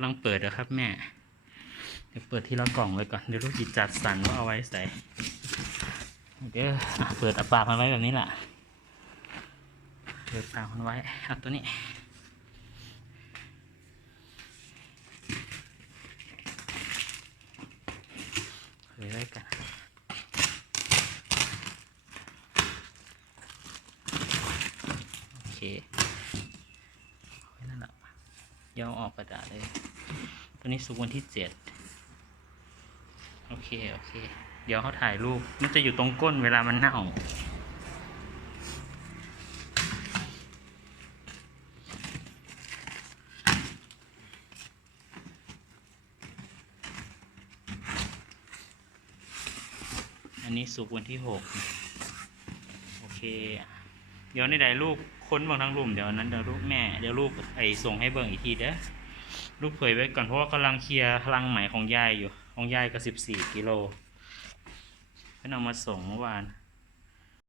ำลังเปิดนะครับแม่ เดี๋ยวเปิดทีละกล่องไว้ก่อน เดี๋ยวลูกจิจัดสรรว่าเอาไว้ใส่เดี๋ยวอะเปิดอาปากมันไว้แบบนี้แหละเปิดปากมันไว้เอาตัวนี้เปิดไว้กันโอเคเอาไว้นั่นแหละ ย่อออกกระดาษเลย ตัวนี้สุกวันที่เจ็ดโอเค โอเค เดี๋ยวเขาถ่ายรูป มันจะอยู่ตรงก้นเวลามันเน่า อันนี้สุกวันที่หกโอเค เดี๋ยวในใดลูก ค้นบางทั้งรุมเดี๋ยวนั้นเดี๋ยวลูกแม่เดี๋ยวลูกไอส่งให้เบิ่งอีกทีเด้อลูกเผยไว้ก่อนเพราะว่ากำลังเคลียร์รังไหมของยายอยู่ ของยายก็สิบสี่กิโลเพิ่นเอามาส่งเมื่อวาน